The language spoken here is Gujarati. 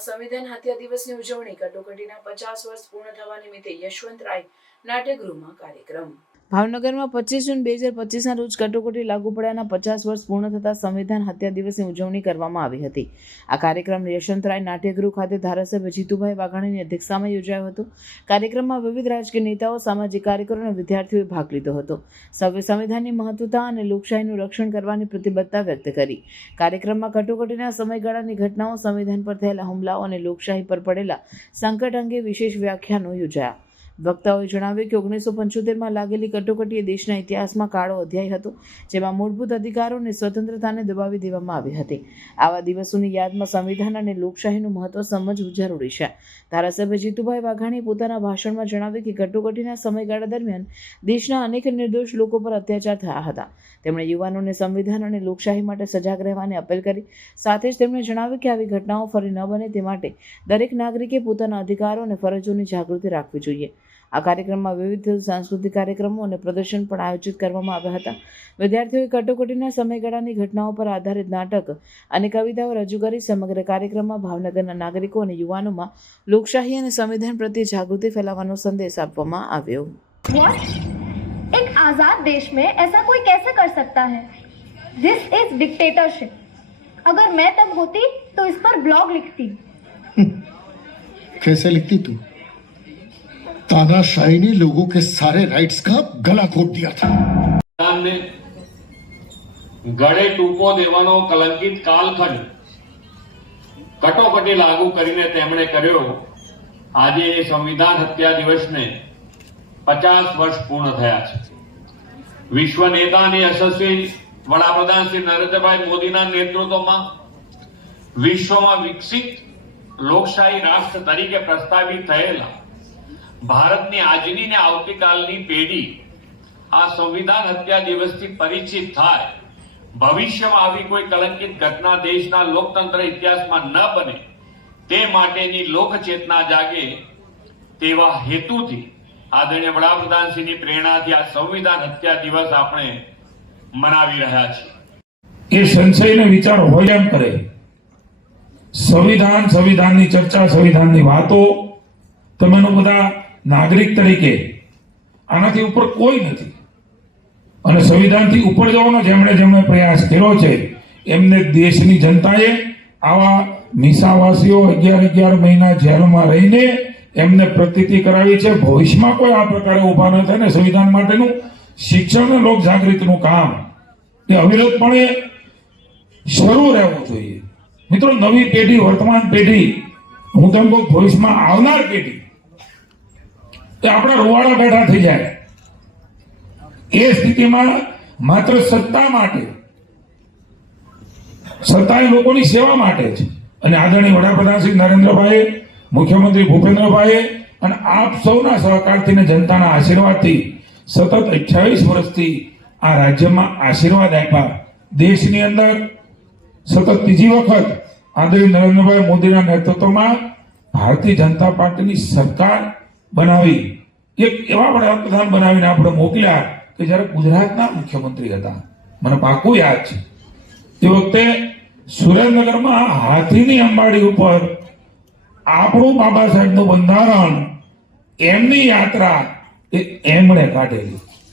ભાવનગરમાં સંવિધાન હત્યા દિવસની ઉજવણી કટોકટીના 50 વર્ષ પૂર્ણ થવા નિમિત્તે યશવંતરાય નાટ્યગૃહમાં કાર્યક્રમ। ભાવનગરમાં 25 જૂન 2025ના રોજ કટોકટી લાગુ પડ્યાના 50 વર્ષ પૂર્ણ થતા સંવિધાન હત્યા દિવસની ઉજવણી કરવામાં આવી હતી। આ કાર્યક્રમ યશવંતરાય નાટ્યગૃહ ખાતે ધારાસભ્ય જીતુભાઈ વાઘાણીની અધ્યક્ષતામાં યોજાયો હતો। કાર્યક્રમમાં વિવિધ રાજકીય નેતાઓ, સામાજિક કાર્યકરો અને વિદ્યાર્થીઓએ ભાગ લીધો હતો। સૌએ સંવિધાનની મહત્વતા અને લોકશાહીનું રક્ષણ કરવાની પ્રતિબદ્ધતા વ્યક્ત કરી। કાર્યક્રમમાં કટોકટીના સમયગાળાની ઘટનાઓ, સંવિધાન પર થયેલા હુમલાઓ અને લોકશાહી પર પડેલા સંકટ અંગે વિશેષ વ્યાખ્યાનો યોજાયા। વક્તાઓએ જણાવ્યું કે 1975માં લાગેલી કટોકટી એ દેશના ઇતિહાસમાં કાળો અધ્યાય હતો, જેમાં મૂળભૂત અધિકારો અને સ્વતંત્રતાને દબાવી દેવામાં આવી હતી। આવા દિવસોની યાદમાં સંવિધાન અને લોકશાહીનું મહત્વ સમજવું જરૂરી છે। ધારાસભ્ય જીતુભાઈ વાઘાણીએ પોતાના ભાષણમાં જણાવ્યું કે કટોકટીના સમયગાળા દરમિયાન દેશના અનેક નિર્દોષ લોકો પર અત્યાચાર થયા હતા। તેમણે યુવાનોને સંવિધાન અને લોકશાહી માટે સજાગ રહેવાની અપીલ કરી। સાથે જ તેમણે જણાવ્યું કે આવી ઘટનાઓ ફરી ન બને તે માટે દરેક નાગરિકે પોતાના અધિકારો અને ફરજોની જાગૃતિ રાખવી જોઈએ। આ કાર્યક્રમમાં વિવિધ સાંસ્કૃતિક કાર્યક્રમો અને પ્રદર્શન પણ આયોજિત કરવામાં આવ્યા હતા। વિદ્યાર્થીઓએ કટોકટીના સમયગાળાની ઘટનાઓ પર આધારિત નાટક અને કવિતાઓ રજૂ કરી। સમગ્ર કાર્યક્રમમાં ભાવનગરના નાગરિકો અને યુવાનોમાં લોકશાહી અને સંવિધાન પ્રત્યે જાગૃતિ ફેલાવવાનો સંદેશ આપવામાં આવ્યો। एक आजाद देश में ऐसा कोई कैसे कर सकता है? This is dictatorship. अगर मैं तब होती तो इस पर ब्लॉग लिखती। कैसे लिखती तू? तानाशाही ने लोगों के सारे राइट्स का गला घोट दिया था। गड़े टूपो देवानो कलंकित कालखंड कटोकटी लागू કરીને તેમણે કર્યો। આજે એ સંવિધાન હત્યા દિવસને 50 વર્ષ પૂર્ણ થયા છે। વિશ્વ નેતા અને યશસ્વી વડાપ્રધાન શ્રી નરેન્દ્રભાઈ મોદીના નેતૃત્વમાં વિશ્વમાં વિકસિત લોકશાહી રાષ્ટ્ર તરીકે પ્રસ્થાપિત થયેલા ભારતની આજની ને આવતીકાલની પેઢી આ સંવિધાન હત્યા દિવસથી પરિચિત થાય, ભવિષ્યમાં આવી કોઈ કલંકિત ઘટના દેશના લોકતંત્ર ઇતિહાસમાં ન બને તે માટેની લોકચેતના જાગે તેવા હેતુથી આદરણીય વડાપ્રધાનશ્રીની પ્રેરણાથી આ સંવિધાન હત્યા દિવસ આપણે મનાવી રહ્યા છીએ। એ સંશયને વિચાર હોય એમ કરે, સંવિધાનની ચર્ચા, સંવિધાનની વાતો તમે બધા નાગરિક તરીકે આનાથી ઉપર કોઈ નથી અને સંવિધાનથી ઉપર જવાનો જેમણે પ્રયાસ કર્યો છે એમને દેશની જનતાએ આવા મિસાવાસીઓ 11 મહિના જેલમાં રહીને એમને પ્રતીતિ કરાવી છે। ભવિષ્યમાં કોઈ આ પ્રકારે ઉભા ન થાય ને સંવિધાન માટેનું શિક્ષણ અને લોક જાગૃતિનું કામ એ અવિરતપણે શરૂ રહેવું જોઈએ। મિત્રો, નવી પેઢી, વર્તમાન પેઢી, હું તેમ કહું ભવિષ્યમાં આવનાર પેઢી એ આપણા રૂવાડા બેઠા થઈ જાય એ સ્થિતિમાં માત્ર સત્તા માટે, સત્તા એ લોકોની સેવા માટે છે અને આદરણીય વડાપ્રધાન શ્રી નરેન્દ્રભાઈ, મુખ્યમંત્રી ભૂપેન્દ્રભાઈ અને આપ સૌના સહકારથી ને જનતાના આશીર્વાદથી સતત 28 વર્ષથી આ રાજ્યમાં આશીર્વાદ આપ્યા। દેશની અંદર સતત ત્રીજી વખત આદરણીય નરેન્દ્રભાઈ મોદીના નેતૃત્વમાં ભારતીય જનતા પાર્ટીની સરકાર બનાવી, એક એવા વડાપ્રધાન બનાવીને આપણે મોકલ્યા કે જ્યારે ગુજરાતના મુખ્યમંત્રી હતા। મને પાકું યાદ છે તે વખતે સુરેન્દ્રનગરમાં હાથીની અંબાડી ઉપર આપણું બાબા સાહેબનું બંધારણ, એમની યાત્રા એ એમણે કાઢેલી।